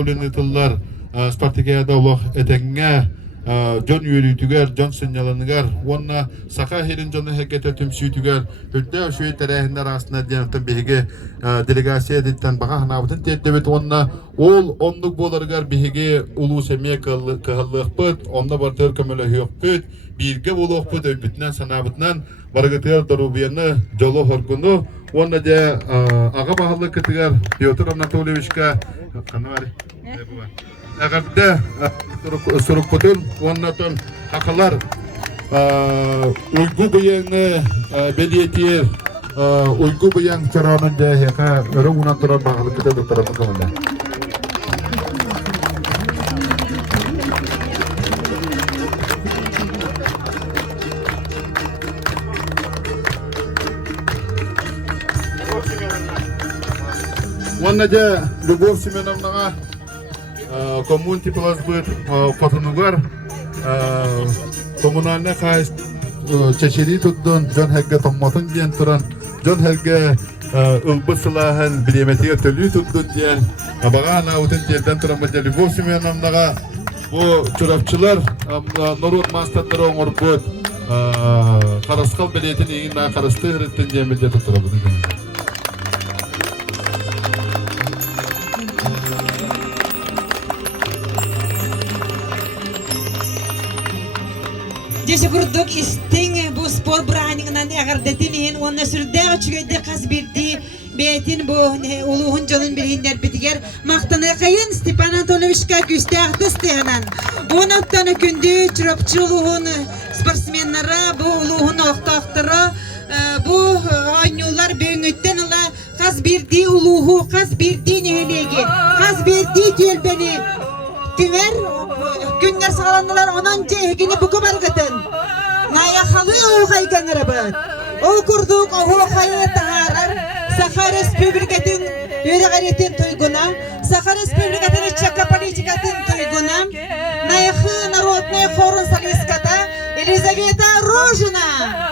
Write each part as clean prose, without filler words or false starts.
Ülünütüllar Spartakiyada olaq etenge John yürütüger, John sinyalanıgar, onna saka herin John'u hekete tümsütüger, hütte şu terehinde aslında diyanıtın bihige delegasiya editten baka hanabıtın teddebet onna ol onluk bolarıgar bihige ulu semiye kıhallık pıt, onna bartır kömöle hüyok pıt, birge buluq pıt, öybütünen sanabıtından barıgıtır darubiyanı jolu horgunu, onna de ağa bahallık kıtıgar, Piotr Anatolievичka, kanı var. Agabda suruk putun onnaton hakalar uygu bıyığını belirtiyor uygu bıyığın çoranında heka örüm unan turan bağlı kıda doktoramın kanında. Onnaca Любовь Семеновнаға коммунити плазбыт фотонугар коммунальный хай чечери tudдун жон хелге томмотун диен туран жон хелге ылбы сылахан биреметиге төлүү tudдун диен бага анаутун жерден туран мыжа Любовь Семеновнаға бу чурапчылар норот мастаттары оңорбут караскал билетин ийин карасты иреттен жемилде турабыт. Desi kurduk isting bu spor braniğinden eğerdetinihin onunla sürdüğü çügeyde kas birdi betin bu uluğun canın birinder bitiger maktana kayın Stepan Anatolievичka güste ahtısteyanan bu noktanı kündü çırapçı uluğun sportsmenlara bu uluğun oktaktıra bu oynular büyüngütten ala kas birdi uluğu kas birdi nehelegi kas birdi gelbeni Tümer günler sağlandılar onun cehgini bu kabargatın. Naya halı o kaygan arabat. O kurduk o kayı taharar. Sakha Respublikatin yürü gayretin tuyguna. Sakha Respublikatin içaka politikatin tuyguna. Naya hı narodnaya forun saliskata. Elizaveta Rojina.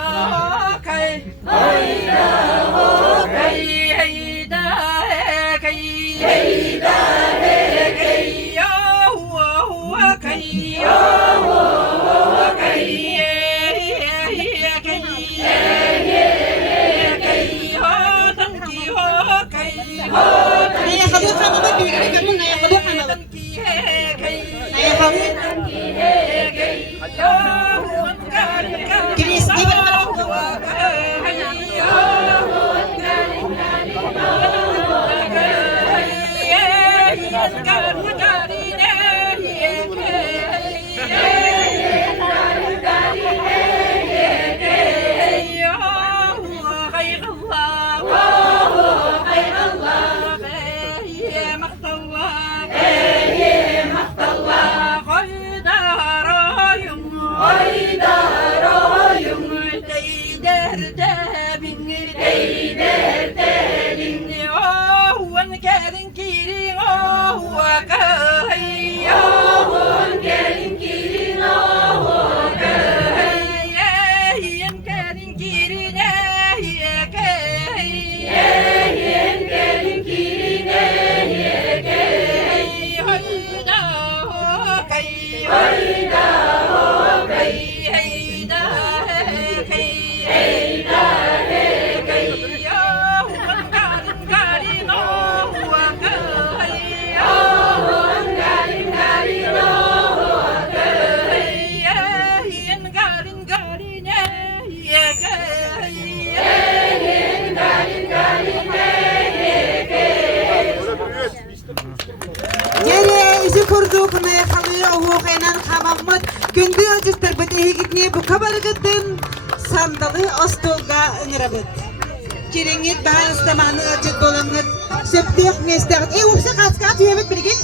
Kurduk ne kalıyor o kaynan kabammat gündü acıstır bıdehi gitmeye bu kabar gıddın sandalı ostolga ınırabıt kirengit bahan istamanı acıt dolanır septiyek nestağıt upsa kaskağıt yemek bilgin